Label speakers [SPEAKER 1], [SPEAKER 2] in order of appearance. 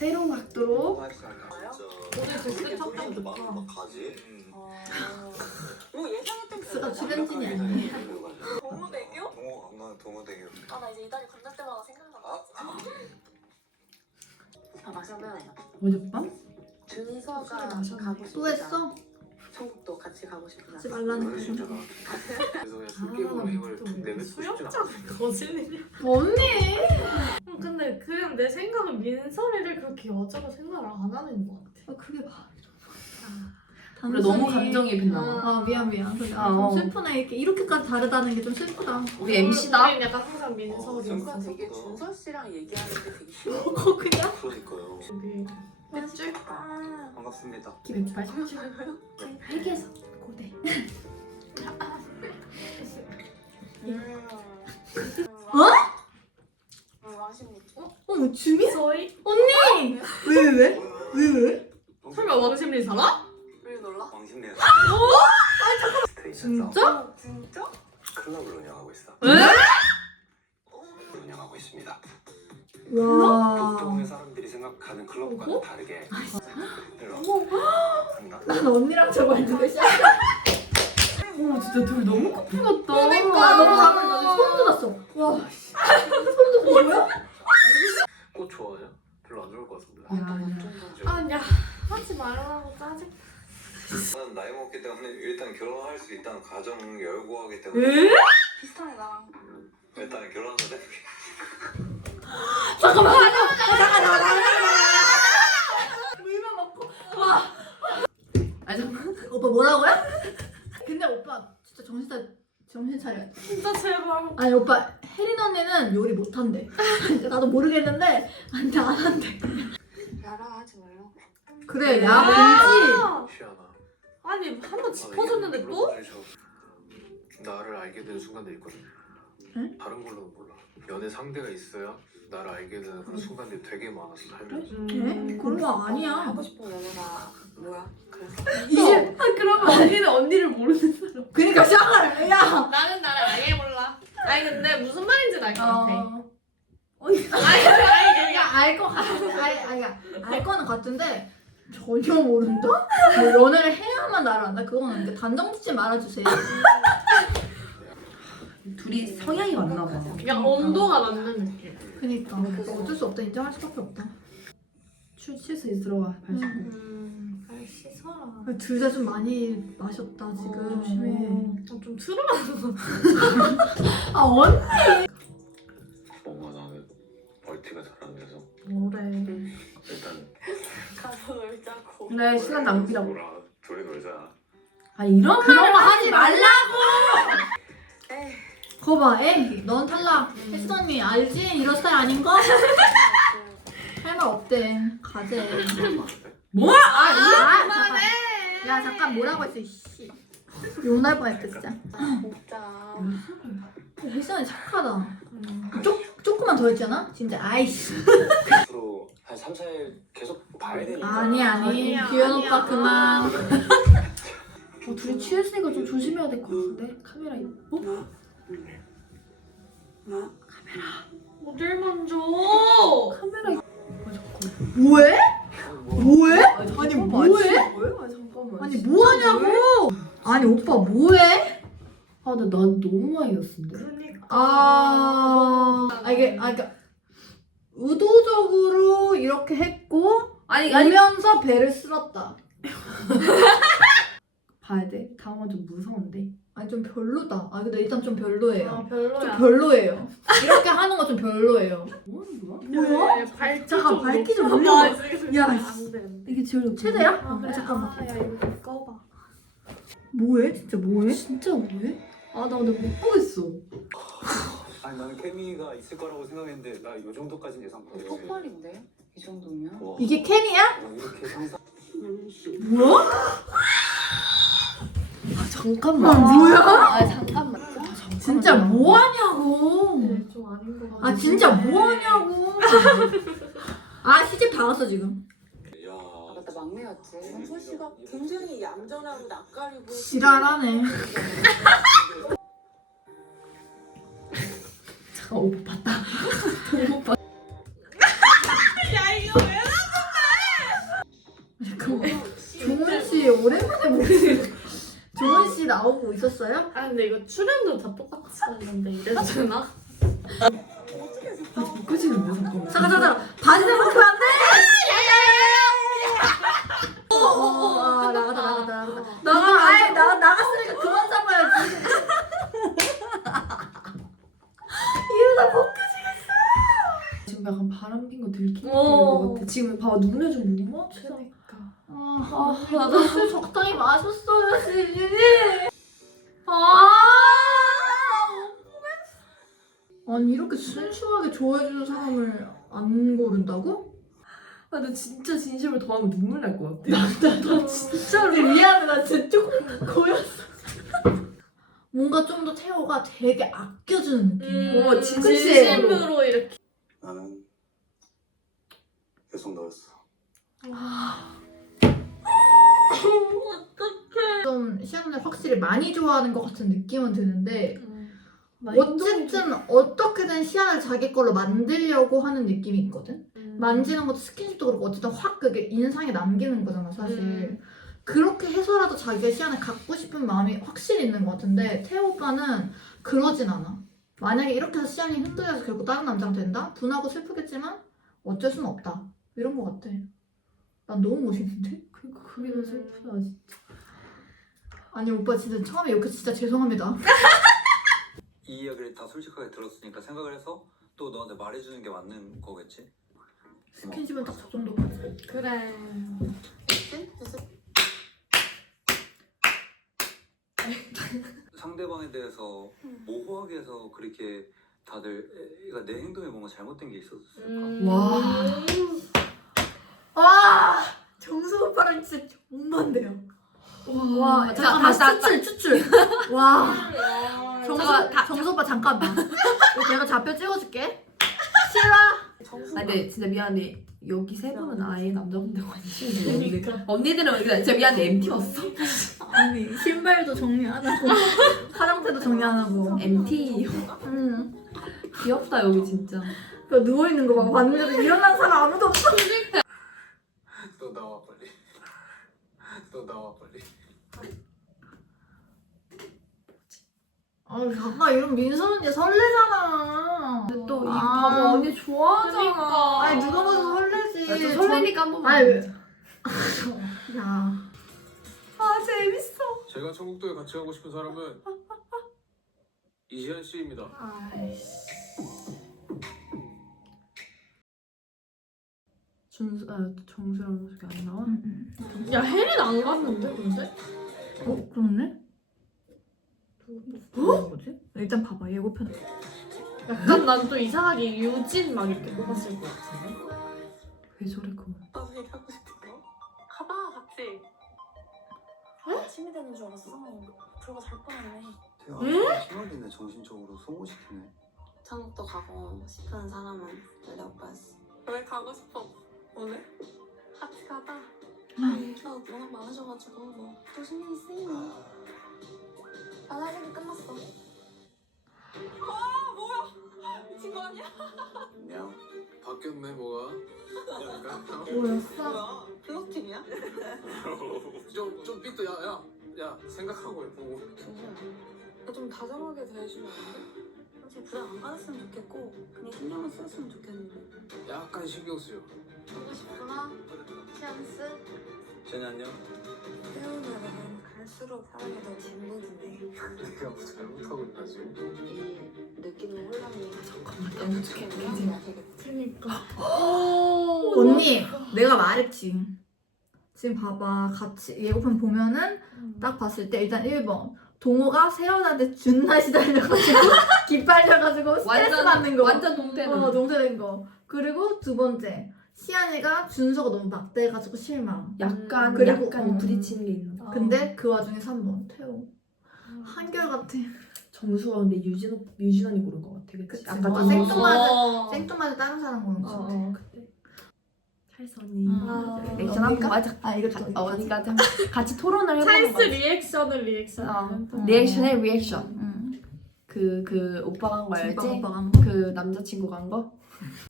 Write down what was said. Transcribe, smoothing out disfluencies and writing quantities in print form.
[SPEAKER 1] 새로운 각도로.
[SPEAKER 2] 오늘 글씨 쳤다고 좋다.
[SPEAKER 3] 가지?
[SPEAKER 4] 뭐 예상했던
[SPEAKER 1] 스가 출연진이 아니에요.
[SPEAKER 4] 동호대교?
[SPEAKER 3] 동호대교.
[SPEAKER 4] 아 나 이제 이 다리 건널 때마다 생각나. 그러면
[SPEAKER 1] 어젯밤?
[SPEAKER 4] 준서가
[SPEAKER 1] 술
[SPEAKER 4] 가고
[SPEAKER 1] 또 했어?
[SPEAKER 4] 천국도 같이 가고 싶구나.
[SPEAKER 1] 하지 말라는 거.
[SPEAKER 3] 진짜 나. 그래서 그냥 술 깨고 이걸 내뱉고 싶진 않아.
[SPEAKER 2] 수영장 거슬리냐?
[SPEAKER 1] 언니!
[SPEAKER 2] 근데 그냥 내 생각은 민설이를 그렇게 여자로 생각을 안 하는 것 같아.
[SPEAKER 1] 그게 봐.
[SPEAKER 5] 그래 너무 감정이입했나 봐.
[SPEAKER 1] 아 미안. 그래.
[SPEAKER 5] 아,
[SPEAKER 1] 좀
[SPEAKER 5] 어.
[SPEAKER 1] 슬프네. 이렇게까지 다르다는 게 좀 슬프다.
[SPEAKER 5] 우리 MC다.
[SPEAKER 2] 우린 약간 항상 민설이
[SPEAKER 4] 뭔가
[SPEAKER 2] 있어서.
[SPEAKER 4] 되게 준서 씨랑 얘기하는 게 되게 싫어.
[SPEAKER 1] 그냥?
[SPEAKER 3] 그러니까요.
[SPEAKER 2] 우리
[SPEAKER 4] 맛있겠다.
[SPEAKER 3] 반갑습니다.
[SPEAKER 1] 기분 180. 헬기에서 고대.
[SPEAKER 4] 왕십리.
[SPEAKER 1] 어머 주미?
[SPEAKER 2] 저희
[SPEAKER 1] 언니! 왜?
[SPEAKER 2] 설마 왕십리 살아?
[SPEAKER 4] 왜 놀라?
[SPEAKER 3] 왕십리에서
[SPEAKER 1] 진짜?
[SPEAKER 4] 진짜?
[SPEAKER 3] 클럽을 운영하고 있어.
[SPEAKER 2] 왜?
[SPEAKER 3] 운영하고 있습니다.
[SPEAKER 1] 와.
[SPEAKER 3] 보통의 사람들이 생각하는 클럽과는 다르게.
[SPEAKER 1] 난 언니랑 저거 했는데
[SPEAKER 5] 오 진짜 둘 너무 커플 같다.
[SPEAKER 1] 아 너무 감동. 소름 돋았어. 와. 소름 돋았어. 뭐야?
[SPEAKER 3] 꽃 좋아해요? 별로 안 좋을 것 같은데.
[SPEAKER 2] 아니야 하지 말라고 짜증.
[SPEAKER 3] 나는 나이 먹기 때문에 일단 결혼할 수 있다는 가정 열고 하기 때문에
[SPEAKER 4] 비슷하네 나랑.
[SPEAKER 3] 일단 결혼하자.
[SPEAKER 1] 잠깐만. 물만 먹고. 와.
[SPEAKER 5] 아 잠깐.
[SPEAKER 1] 오빠 뭐라고요? 근데 오빠 진짜 정신 차려.
[SPEAKER 2] 진짜 제발.
[SPEAKER 1] 아니 오빠 혜린 언니는 요리 못한대. 나도 모르겠는데 안돼 안 한대.
[SPEAKER 4] 야라 하지 말라고.
[SPEAKER 1] 그래 야 뭔지.
[SPEAKER 3] 희한하.
[SPEAKER 2] 아니 한 번 짚어줬는데 또?
[SPEAKER 3] 나를 알게 된 순간도 있거든.
[SPEAKER 1] 응?
[SPEAKER 3] 다른 걸로는 몰라. 연애 상대가 있어야 나를 알게 되는 그런 순간들이 되게 많았어 살면서.
[SPEAKER 1] 에? 그런 거 아니야.
[SPEAKER 4] 하고 싶은 연애가 뭐야? 그래서
[SPEAKER 1] 이제
[SPEAKER 2] 그러면 언니는 언니를 모르는 사람.
[SPEAKER 1] 그니까 샤를 야.
[SPEAKER 2] 나는 나를 아예 몰라. 아니 근데 무슨 말인지는 알 것 같아.
[SPEAKER 1] 아니 알거 같아. 알 거는 같은데 전혀 모른다? 뭐 연애를 해야만 나를 안다? 그건 아닌데 단정 짓지 말아주세요.
[SPEAKER 5] 둘이 성향이 맞나 봐.
[SPEAKER 2] 그냥 온도가 맞는 느낌.
[SPEAKER 1] 그니까 어쩔 수 없다. 인정할 수밖에 없다.
[SPEAKER 5] 쉴수 있으러 발 씻고.
[SPEAKER 2] 잘 씻어라.
[SPEAKER 1] 둘 다 좀 많이 마셨다 지금. 심해.
[SPEAKER 2] 좀 트름하는 것 같아.
[SPEAKER 1] 아 언니.
[SPEAKER 3] 뭔가 나는 멀티가 잘안 돼서
[SPEAKER 2] 뭐래.
[SPEAKER 3] 일단
[SPEAKER 4] 가서 놀자고.
[SPEAKER 5] 그래 시간 낭비라고.
[SPEAKER 3] 놀아. 둘이 놀자.
[SPEAKER 5] 아 이런
[SPEAKER 1] 그런 거 하지 말라고.
[SPEAKER 4] 에이.
[SPEAKER 1] 거봐, 넌 탈락. 혜수 언니 알지? 이런 스타일 아닌 거? 할 말 없대. 가재.
[SPEAKER 5] 뭐야?
[SPEAKER 1] 잠깐. 야 잠깐 뭐라고 했어? 씨. 욕날 뻔했다 진짜.
[SPEAKER 4] 진짜.
[SPEAKER 1] 혜수 언니 착하다. 조금만 더 했잖아? 진짜 아이씨.
[SPEAKER 3] 앞으로 한 3, 4일 계속 봐야 되니까.
[SPEAKER 1] 아니
[SPEAKER 2] 아니야,
[SPEAKER 1] 규현
[SPEAKER 2] 아니야.
[SPEAKER 1] 오빠 그만.
[SPEAKER 5] 둘이 취했으니까 좀 조심해야 될 것 같은데 카메라
[SPEAKER 2] 어딜 만져?
[SPEAKER 5] 카메라
[SPEAKER 1] 뭐해? 뭐해?
[SPEAKER 5] 아니
[SPEAKER 1] 뭐해?
[SPEAKER 5] 아니 잠깐만.
[SPEAKER 1] 아니 뭐하냐고? 아니 오빠 뭐해?
[SPEAKER 5] 아 근데 난 너무 많이 넣었는데.
[SPEAKER 2] 그러니까.
[SPEAKER 1] 그러니까 의도적으로 이렇게 했고
[SPEAKER 5] 아니
[SPEAKER 1] 오면서 배를 쓸었다.
[SPEAKER 5] 봐야 돼. 다음은 좀 무서운데.
[SPEAKER 1] 아니 좀 별로다. 아 근데 일단 좀 별로예요.
[SPEAKER 2] 아 별로야.
[SPEAKER 1] 좀 별로예요. 이렇게 하는 거 좀 별로예요.
[SPEAKER 5] 뭐 하는 거야?
[SPEAKER 1] 뭐야?
[SPEAKER 2] 발기
[SPEAKER 1] 잠깐,
[SPEAKER 2] 좀
[SPEAKER 1] 발기 좀
[SPEAKER 2] 높-
[SPEAKER 1] 올려.
[SPEAKER 2] 아, 지금
[SPEAKER 1] 야,
[SPEAKER 2] 안 돼.
[SPEAKER 5] 이게 제일
[SPEAKER 1] 최대야?
[SPEAKER 2] 아, 그래.
[SPEAKER 1] 잠깐만.
[SPEAKER 2] 아, 야 이거 좀 꺼봐.
[SPEAKER 1] 뭐해? 진짜 뭐해?
[SPEAKER 5] 진짜 뭐해? 아 나 근데 못 보겠어.
[SPEAKER 6] 아니 나는 케미가 있을 거라고 생각했는데 나 이 정도까지는 예상 못해.
[SPEAKER 4] 폭발인데 이 정도면.
[SPEAKER 6] 와,
[SPEAKER 1] 이게 캔이야?
[SPEAKER 6] 이렇게 상상.
[SPEAKER 1] 뭐야?
[SPEAKER 5] 아 잠깐만.
[SPEAKER 1] 뭐야?
[SPEAKER 5] 아 잠깐만.
[SPEAKER 1] 진짜 뭐 하냐고.
[SPEAKER 2] 네, 좀 아닌 것 같아.
[SPEAKER 1] 아 진짜 뭐 하냐고. 아 시집 다 왔어 지금.
[SPEAKER 3] 야.
[SPEAKER 4] 아 맞다 막내였지. 준서 씨가 굉장히 얌전하고 낯가리고.
[SPEAKER 1] 지랄하네.
[SPEAKER 5] 잠깐 오빠 봤다. 오빠.
[SPEAKER 2] 야 이거 왜 나서?
[SPEAKER 1] 씨 오랜만에 보는 조은 씨 나오고 있었어요?
[SPEAKER 2] 아 근데 이거 출연도 다 똑같이 하는데 이래도 되나?
[SPEAKER 5] 끝이는데 잠깐만.
[SPEAKER 1] 잠깐 반대 먹으면 안 돼! 나가 나갔으니까 그만 잡아야지. 이러다 벗겨지겠어.
[SPEAKER 5] 지금 약간 바람 핀 거 들키는
[SPEAKER 2] 어.
[SPEAKER 5] 것 같아. 지금 봐봐 눈에 좀 못 맞춰.
[SPEAKER 2] 그러니까.
[SPEAKER 1] 나도 술 적당히 마셨어야지. 아니 이렇게 순수하게 좋아해주는 사람을 안 고른다고?
[SPEAKER 5] 아, 나 진짜 진심을 더하면 눈물 날 것 같아. 나 진짜로.
[SPEAKER 1] 미안해 나 진짜 조금 고였어. 뭔가 좀 더 태호가 되게 아껴주는 느낌이야.
[SPEAKER 2] 진심으로 이렇게.
[SPEAKER 6] 나는 계속 너였어.
[SPEAKER 1] 좀 시안을 확실히 많이 좋아하는 것 같은 느낌은 드는데
[SPEAKER 5] 나
[SPEAKER 1] 어쨌든 어떻게든 시안을 자기 걸로 만들려고 하는 느낌이 있거든. 만지는 것도 스킨십도 그렇고 어쨌든 확 그게 인상에 남기는 거잖아 사실. 그렇게 해서라도 자기가 시안을 갖고 싶은 마음이 확실히 있는 것 같은데 태호 오빠는 그러진 않아. 만약에 이렇게 해서 시안이 흔들려서 결국 다른 남자랑 된다? 분하고 슬프겠지만 어쩔 수는 없다. 이런 것 같아. 난 너무 멋있는데?
[SPEAKER 5] 그러니까 그게 더 슬프다 진짜.
[SPEAKER 1] 아니 오빠 진짜 처음에 이렇게 진짜 죄송합니다.
[SPEAKER 7] 이 이야기를 다 솔직하게 들었으니까 생각을 해서 또 너한테 말해주는 게 맞는 거겠지?
[SPEAKER 1] 스킨십은 딱 저 정도까지.
[SPEAKER 2] 그래.
[SPEAKER 7] 상대방에 대해서 모호하게 해서 그렇게 다들 그러니까 내 행동에 뭔가 잘못된 게 있었을까?
[SPEAKER 1] 와 정수 오빠랑 진짜 정반대요. 와 잠깐만 추출. 와 정수 오빠 잠깐만. 내가 좌표 찍어줄게. 싫어.
[SPEAKER 5] 아 근데 진짜 미안해. 여기 세 분은 아예 남자분들 관심이 없네.
[SPEAKER 2] 그러니까.
[SPEAKER 5] 언니들은 그러니까 진짜 미안해 MT 왔어.
[SPEAKER 1] 아니 신발도 정리 안 하고 화장대도 정리 안 하고.
[SPEAKER 5] MT. 귀엽다 여기 진짜.
[SPEAKER 1] 그 누워 있는 거 봐. 봤는데도 일어난 사람 아무도 없어.
[SPEAKER 3] 너 나와 빨리. 너 나와 빨리.
[SPEAKER 1] 아 잠깐 이런 민선 언니 설레잖아.
[SPEAKER 5] 또 이 봐봐 언니 좋아하잖아.
[SPEAKER 2] 그러니까.
[SPEAKER 1] 아니 누가 봐도 설레지.
[SPEAKER 5] 나 좀 설레니까 한 번만.
[SPEAKER 1] 아니 왜?
[SPEAKER 5] 보자.
[SPEAKER 1] 야.
[SPEAKER 5] 아 재밌어.
[SPEAKER 3] 제가 천국도에 같이 가고 싶은 사람은 이시안 씨입니다.
[SPEAKER 5] 정수랑 저기 안 나와?
[SPEAKER 2] 야 혜린 안 갔는데 근데?
[SPEAKER 1] 그렇네. 뭐지? 일단 봐봐 예고편.
[SPEAKER 2] 약간 난 또 이상하게 유진 막 이렇게 뽑았을 것 같은데.
[SPEAKER 5] 왜 저래 그거?
[SPEAKER 4] 나도 얘기하고 싶은데.
[SPEAKER 8] 가봐 같이. 아침이 되는 줄 알았어. 들어가 잘 뻔했네.
[SPEAKER 7] 대화 심하겠네 정신적으로 소모시키네.
[SPEAKER 8] 천국도 가고 싶은 사람은 원래 오빠였어.
[SPEAKER 4] 왜 가고 싶어? 오늘?
[SPEAKER 8] 같이 가봐. 나 워낙 많으셔가지고 또 신경이 쓰이네. 난 할 얘기 끝났어.
[SPEAKER 4] 미친 거 아니야?
[SPEAKER 7] 안녕.
[SPEAKER 3] 바뀌었네 뭐가.
[SPEAKER 1] 뭐였어?
[SPEAKER 4] 플러팅이야?
[SPEAKER 3] 좀 삐뚤 야 생각하고 예쁘고.
[SPEAKER 8] 좀 다정하게 대해주면 안 돼? 사실 부담 안 받았으면 좋겠고 그냥 신경을 썼으면 좋겠는데.
[SPEAKER 3] 약간 신경 쓰여.
[SPEAKER 8] 보고 싶구나. 시안스.
[SPEAKER 7] 쟤네 안녕.
[SPEAKER 8] 태우면은 갈수록 사람이 더 진부지네.
[SPEAKER 3] 내가 뭐 잘못하고 있나 지금?
[SPEAKER 8] 이 느끼는 혼란이
[SPEAKER 5] 너무 좋겠네.
[SPEAKER 2] 그니까.
[SPEAKER 1] 언니 내가 말했지. 지금 봐봐 같이 예고편 보면은 딱 봤을 때 일단 1번 동호가 세연한테 준나 시달려가지고 기빨려가지고 스트레스 받는 거.
[SPEAKER 5] 완전 동태는.
[SPEAKER 1] 동태된 거. 그리고 두 번째 시안이가 준서가 너무 막대해가지고 실망.
[SPEAKER 5] 약간
[SPEAKER 1] 그리고,
[SPEAKER 5] 약간 부딪히는 게 있는 거.
[SPEAKER 1] 근데 그 와중에 3번 태호. 한결같아.
[SPEAKER 5] 정수가 근데 유진 언니 고른 거 같아. 그치?
[SPEAKER 1] 그치.
[SPEAKER 5] 아까
[SPEAKER 1] 뭐
[SPEAKER 5] 좀
[SPEAKER 1] 생뚱맞은 생뚱맞은 다른 사람 고른 거.
[SPEAKER 5] 그때. 찰스 언니.
[SPEAKER 1] 아,
[SPEAKER 5] 리액션 한번 하자.
[SPEAKER 1] 아 이것도
[SPEAKER 5] 언니가 같이 토론을 해보는
[SPEAKER 2] 찰스
[SPEAKER 5] 거지.
[SPEAKER 2] 리액션을 리액션.
[SPEAKER 5] 리액션에 리액션.
[SPEAKER 1] 응.
[SPEAKER 5] 그 오빠가 한 거 알지?
[SPEAKER 1] 오빠가 한 거.
[SPEAKER 5] 그 남자친구가 한 거?